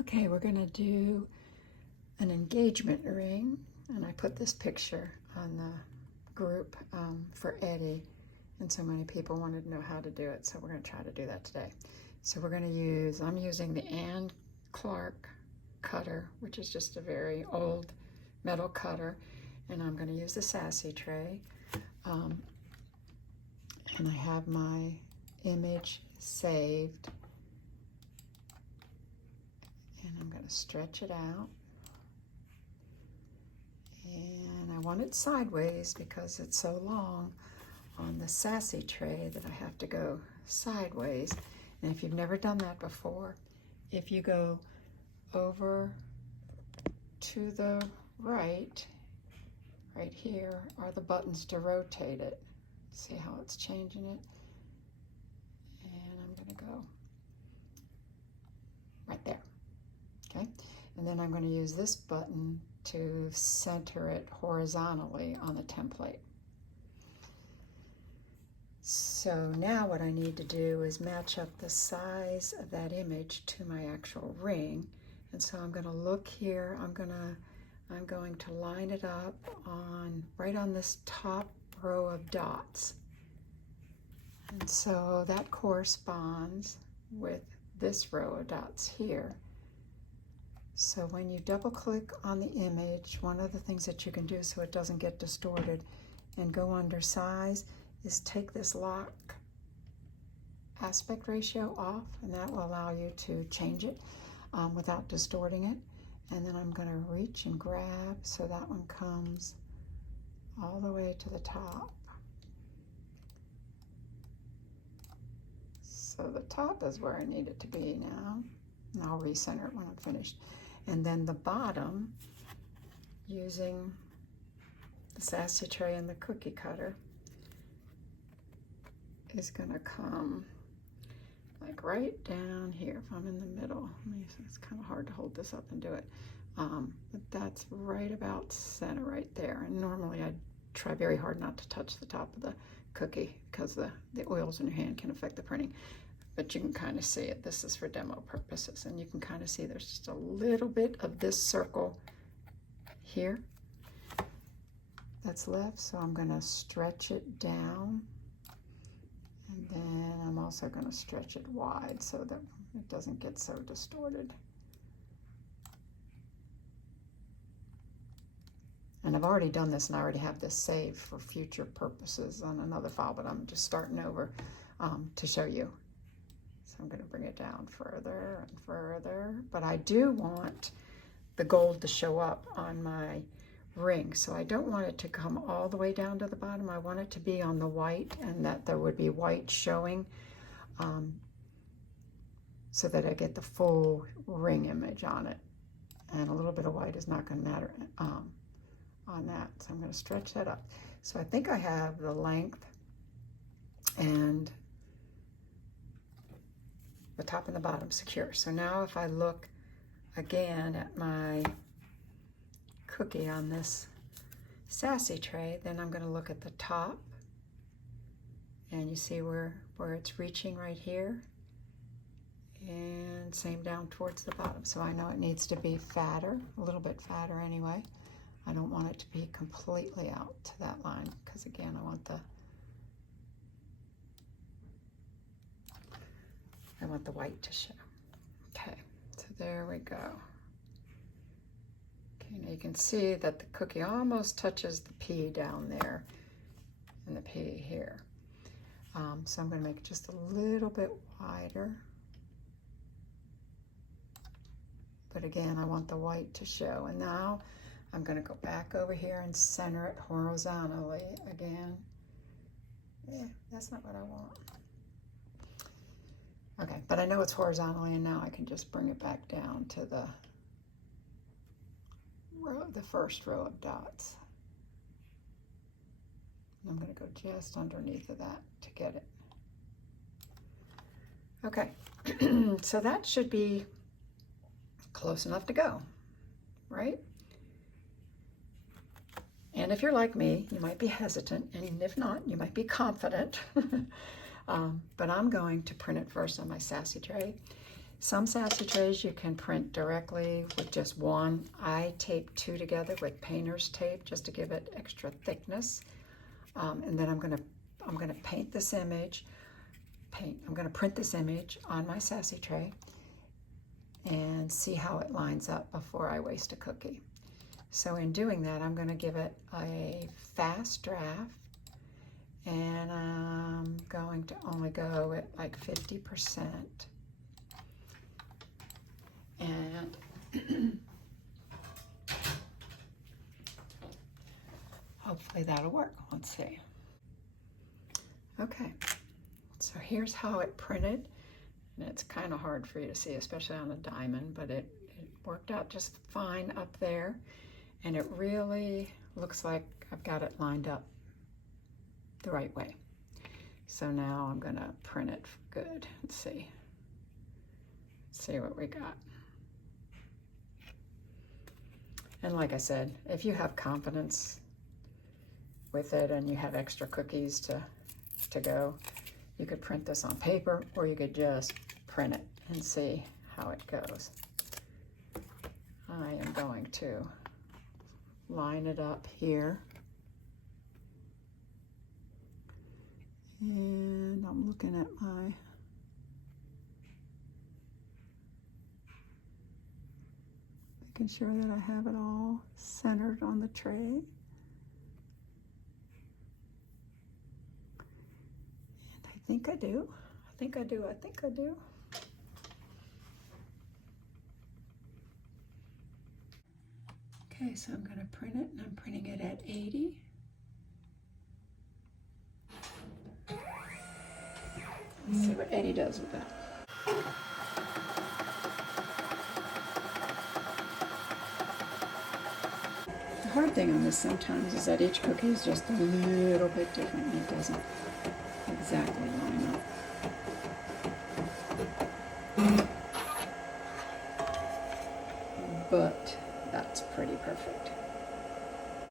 Okay, we're going to do an engagement ring, and I put this picture on the group for Eddie, and so many people wanted to know how to do it, so we're going to try to do that today. So we're going to use, I'm using the Ann Clark cutter, which is just a very old metal cutter, and I'm going to use the Sassy tray, and I have my image saved, and I'm going to stretch it out, and I want it sideways because it's so long on the Sassy tray that I have to go sideways. And if you've never done that before, if you go over to the right here are the buttons to rotate it. See how it's changing it? And I'm going to go right there. Okay, and then I'm going to use this button to center it horizontally on the template. So now what I need to do is match up the size of that image to my actual ring. And so I'm going to look here, I'm going to line it up on right on this top row of dots. And so that corresponds with this row of dots here. So when you double click on the image, one of the things that you can do so it doesn't get distorted and go under size is take this lock aspect ratio off, and that will allow you to change it without distorting it. And then I'm going to reach and grab so that one comes all the way to the top. So the top is where I need it to be now. And I'll recenter it when I'm finished. And then the bottom, using the Sassy tray and the cookie cutter, is going to come like right down here if I'm in the middle. It's kind of hard to hold this up and do it. But that's right about center right there. And normally I try very hard not to touch the top of the cookie because the oils in your hand can affect the printing. But you can kind of see it. This is for demo purposes. And you can kind of see there's just a little bit of this circle here that's left. So I'm going to stretch it down. And then I'm also going to stretch it wide so that it doesn't get so distorted. And I've already done this, and I already have this saved for future purposes on another file, but I'm just starting over to show you. So I'm going to bring it down further and further, but I do want the gold to show up on my ring. So I don't want it to come all the way down to the bottom. I want it to be on the white, and that there would be white showing so that I get the full ring image on it. And a little bit of white is not going to matter on that. So I'm going to stretch that up. So I think I have the length and the top and the bottom secure. So now if I look again at my cookie on this Sassy tray, then I'm going to look at the top, and you see where it's reaching right here, and same down towards the bottom. So I know it needs to be fatter, a little bit fatter anyway. I don't want it to be completely out to that line because again I want the white to show. Okay, so there we go. Okay, now you can see that the cookie almost touches the P down there and the P here. So I'm going to make it just a little bit wider. But again, I want the white to show. And now I'm going to go back over here and center it horizontally again. Yeah, that's not what I want. Okay, but I know it's horizontally, and now I can just bring it back down to the first row of dots. And I'm going to go just underneath of that to get it. Okay, so that should be close enough to go, right? And if you're like me, you might be hesitant, and if not, you might be confident. But I'm going to print it first on my Sassy tray. Some sassy trays you can print directly with just one. I tape two together with painter's tape just to give it extra thickness. And then I'm gonna paint this image. I'm gonna print this image on my sassy tray and see how it lines up before I waste a cookie. So in doing that, I'm gonna give it a fast draft, and I'm going to only go at like 50%. And hopefully that'll work. Let's see. Okay, so here's how it printed. And it's kind of hard for you to see, especially on the diamond, but it worked out just fine up there. And it really looks like I've got it lined up the right way. So now I'm gonna print it for good. Let's see. Let's see what we got. And like I said, if you have confidence with it and you have extra cookies to go, you could print this on paper, or you could just print it and see how it goes. I am going to line it up here. And I'm looking at my making sure that I have it all centered on the tray. And I think I do. I think I do. I think I do. Okay, so I'm going to print it, and I'm printing it at 80. Let's see what 80 does with that. The hard thing on this sometimes is that each cookie is just a little bit different, and it doesn't exactly line up. But that's pretty perfect.